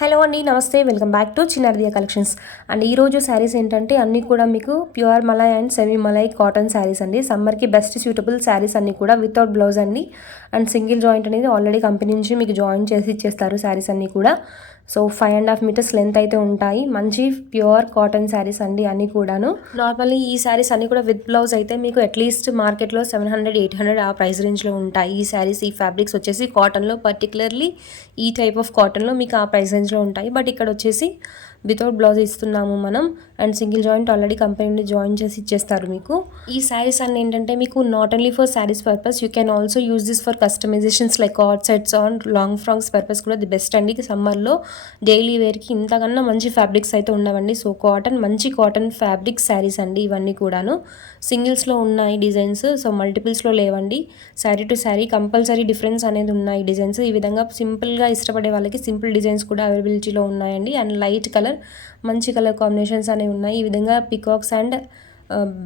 Hello అండి, నమస్తే. Welcome back to Chinnaradiya collections. And ఈరోజు శారీస్ ఏంటంటే అన్నీ కూడా మీకు pure malai and semi malai cotton sarees అండి. సమ్మర్కి బెస్ట్ సూటబుల్ శారీస్ అన్నీ కూడా వితౌట్ బ్లౌజ్ అండి. అండ్ సింగిల్ జాయింట్ అనేది ఆల్రెడీ కంపెనీ నుంచి మీకు జాయిన్ చేసి ఇచ్చేస్తారు శారీస్ అన్నీ కూడా. సో 5.5 మీటర్స్ లెంత్ అయితే ఉంటాయి. మంచి ప్యూర్ కాటన్ శారీస్ అండి అన్నీ కూడాను. నార్మల్లీ ఈ శారీస్ అన్నీ కూడా విత్ బ్లౌజ్ అయితే మీకు అట్లీస్ట్ మార్కెట్లో 700-800 ఆ ప్రైస్ రేంజ్లో ఉంటాయి. ఈ శారీస్ ఈ ఫ్యాబ్రిక్స్ వచ్చేసి కాటన్లో, పర్టికులర్లీ ఈ టైప్ ఆఫ్ కాటన్లో మీకు ఆ ప్రైస్ రేంజ్లో ఉంటాయి. బట్ ఇక్కడ వచ్చేసి వితౌట్ బ్లౌజ్ ఇస్తున్నాము మనం. And single joint already company నుండి జాయిన్ చేసి ఇచ్చేస్తారు మీకు. ఈ శారీస్ అన్నీ ఏంటంటే మీకు not only for saris purpose, you can also use this for customisations like card sets on long frocks purpose కూడా ది బెస్ట్ అండి. సమ్మర్లో డైలీ వేర్కి ఇంతకన్నా మంచి ఫ్యాబ్రిక్స్ అయితే ఉండవండి. సో మంచి కాటన్ ఫ్యాబ్రిక్ శారీస్ అండి ఇవన్నీ కూడాను. సింగిల్స్లో ఉన్నాయి డిజైన్స్, సో మల్టిపుల్స్లో లేవండి. Sari to sari compulsory difference అనేది ఉన్నాయి డిజైన్స్. ఈ విధంగా సింపుల్గా ఇష్టపడే వాళ్ళకి సింపుల్ డిజైన్స్ కూడా అవైలబిలిటీలో ఉన్నాయండి. అండ్ లైట్ కలర్, మంచి కలర్ కాంబినేషన్స్ అనేవి ఉన్నాయి. ఈ విధంగా పికాక్స్ అండ్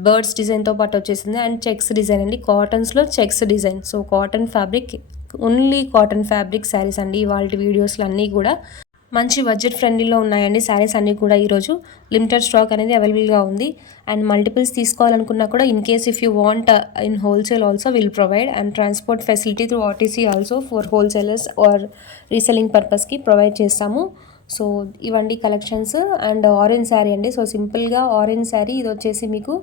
బర్డ్స్ డిజైన్తో పాటు వచ్చేసింది. అండ్ చెక్స్ డిజైన్ అండి, కాటన్స్లో checks design. So cotton fabric, only cotton fabric sarees అండి ఇవాళ వీడియోస్లో అన్నీ కూడా. మంచి బడ్జెట్ ఫ్రెండ్లీలో ఉన్నాయండి శారీస్ అన్నీ కూడా. ఈరోజు లిమిటెడ్ స్టాక్ అనేది అవైలబుల్గా ఉంది. అండ్ మల్టిపుల్స్ తీసుకోవాలనుకున్నా కూడా in case if you want in wholesale also will provide. And transport facility through RTC also for wholesalers or reselling పర్పస్కి ప్రొవైడ్ చేస్తాము. సో ఇవండి కలెక్షన్స్. అండ్ ఆరెంజ్ శారీ అండి. సో సింపుల్గా ఆరెంజ్ శారీ ఇది వచ్చేసి మీకు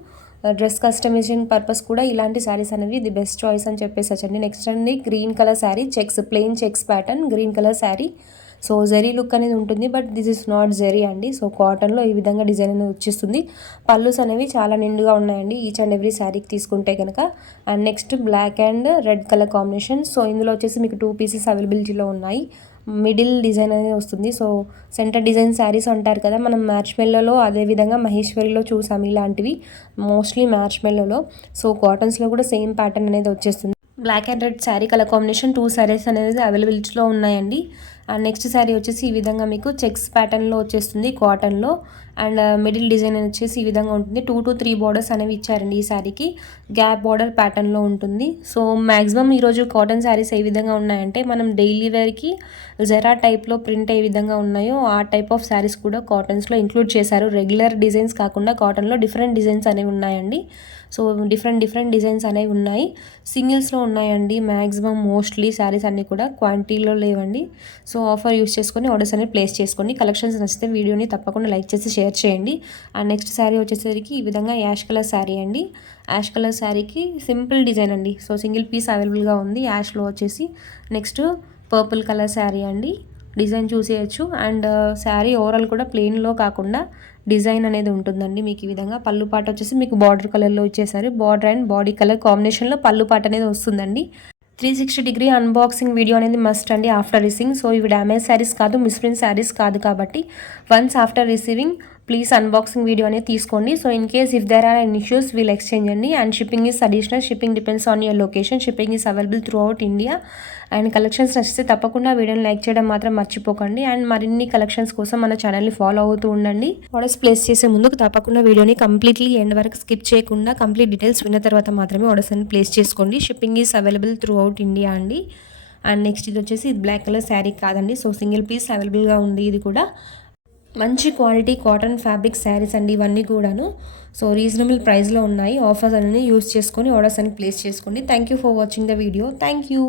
డ్రెస్ కస్టమైజేషన్ పర్పస్ కూడా ఇలాంటి శారీస్ అనేవి ది బెస్ట్ చాయిస్ అని చెప్పేసచ్చండి. నెక్స్ట్ అండి green colour sari, checks, plain checks pattern green colour sari. So zari look అనేది ఉంటుంది, but this is not zari అండి. సో కాటన్లో ఈ విధంగా డిజైన్ అనేది వచ్చేస్తుంది. పళ్ళుస్ అనేవి చాలా నిండుగా ఉన్నాయండి ఈచ్ అండ్ ఎవ్రీ శారీకి తీసుకుంటే కనుక. And next black and red colour combination. So ఇందులో వచ్చేసి మీకు 2 పీసెస్ అవైలబిలిటీలో ఉన్నాయి. మిడిల్ డిజైన్ అనేది వస్తుంది. సో సెంటర్ డిజైన్ శారీస్ అంటారు కదా మనం మ్యాచ్ మెల్లోలో, అదేవిధంగా మహేశ్వరిలో చూసాము ఇలాంటివి మోస్ట్లీ మ్యాచ్ మెల్లోలో. సో కాటన్స్లో కూడా సేమ్ ప్యాటర్న్ అనేది వచ్చేస్తుంది. Black and red sari colour combination 2 saris అనేది అవైలబిలిటీలో ఉన్నాయండి. అండ్ నెక్స్ట్ శారీ వచ్చేసి ఈ విధంగా మీకు చెక్స్ ప్యాటర్న్లో వచ్చేస్తుంది కాటన్లో. అండ్ మిడిల్ డిజైన్ వచ్చేసి ఈ విధంగా ఉంటుంది. 2 to 3 బార్డర్స్ అనేవి ఇచ్చారండి ఈ శారీకి. గ్యాప్ బార్డర్ ప్యాటర్న్లో ఉంటుంది. సో మ్యాక్సిమం ఈరోజు కాటన్ శారీస్ ఏ విధంగా ఉన్నాయంటే మనం డైలీ వేర్కి జెరా టైప్లో ప్రింట్ ఏ విధంగా ఉన్నాయో ఆ టైప్ ఆఫ్ శారీస్ కూడా కాటన్స్లో ఇంక్లూడ్ చేశారు. రెగ్యులర్ డిజైన్స్ కాకుండా కాటన్లో డిఫరెంట్ డిజైన్స్ అనేవి ఉన్నాయండి. సో డిఫరెంట్ డిజైన్స్ అనేవి ఉన్నాయి. సింగిల్స్లో ఉన్నాయండి మ్యాక్సిమం మోస్ట్లీ శారీస్ అన్నీ కూడా, క్వాంటిటీలో లేవండి. సో ఆఫర్ యూస్ చేసుకొని ఆర్డర్స్ అనేది ప్లేస్ చేసుకోండి. కలెక్షన్స్ నచ్చితే వీడియోని తప్పకుండా లైక్ చేసి షేర్ చేయండి. అండ్ నెక్స్ట్ శారీ వచ్చేసరికి ఈ విధంగా యాష్ కలర్ శారీ అండి. యాష్ కలర్ శారీకి సింపుల్ డిజైన్ అండి. సో సింగిల్ పీస్ అవైలబుల్గా ఉంది యాష్లో వచ్చేసి. నెక్స్ట్ పర్పుల్ కలర్ శారీ అండి, డిజైన్ చూసేయచ్చు. అండ్ శారీ ఓవరాల్ కూడా ప్లెయిన్లో కాకుండా డిజైన్ అనేది ఉంటుందండి మీకు. ఈ విధంగా పళ్ళు పాట వచ్చేసి మీకు బార్డర్ కలర్లో ఇచ్చేసారు. బార్డర్ అండ్ బాడీ కలర్ కాంబినేషన్లో పళ్ళు పాట అనేది వస్తుందండి. 360 అన్బాక్సింగ్ వీడియో అనేది మస్ట్ అండి ఆఫ్టర్ రిసీవింగ్. సో ఇవి డ్యామేజ్ శారీస్ కాదు, మిస్ప్రింట్ శారీస్ కాదు కాబట్టి once after receiving please unboxing video అనేది తీసుకోండి. So in case if there are any issues we'll exchange అండి. And shipping is additional, shipping depends on your location, shipping is available throughout India. అండ్ collections నచ్చితే తప్పకుండా వీడియోని like చేయడం మాత్రం మర్చిపోకండి. అండ్ మరిన్ని కలెక్షన్స్ కోసం మన ఛానల్ని ఫాలో అవుతూ ఉండండి. ఆర్డర్స్ ప్లేస్ చేసే ముందుకు తప్పకుండా వీడియోని కంప్లీట్లీ ఎండ్ వరకు స్కిప్ చేయకుండా కంప్లీట్ డీటెయిల్స్ విన్న తర్వాత మాత్రమే ఆర్డర్స్ అని ప్లేస్ చేసుకోండి. Shipping is available throughout India అండి. అండ్ నెక్స్ట్ ఇది వచ్చేసి ఇది బ్లాక్ కలర్ శారీ కాదండి. సో సింగిల్ పీస్ అవైలబుల్గా ఉంది. ఇది కూడా మంచి క్వాలిటీ కాటన్ ఫ్యాబ్రిక్ శారీస్ అండి ఇవన్నీ కూడాను. సో రీజనబుల్ ప్రైస్లో ఉన్నాయి. ఆఫర్స్ అనేది యూస్ చేసుకొని ఆర్డర్స్ అని ప్లేస్ చేసుకోండి. Thank you for watching the video. Thank you.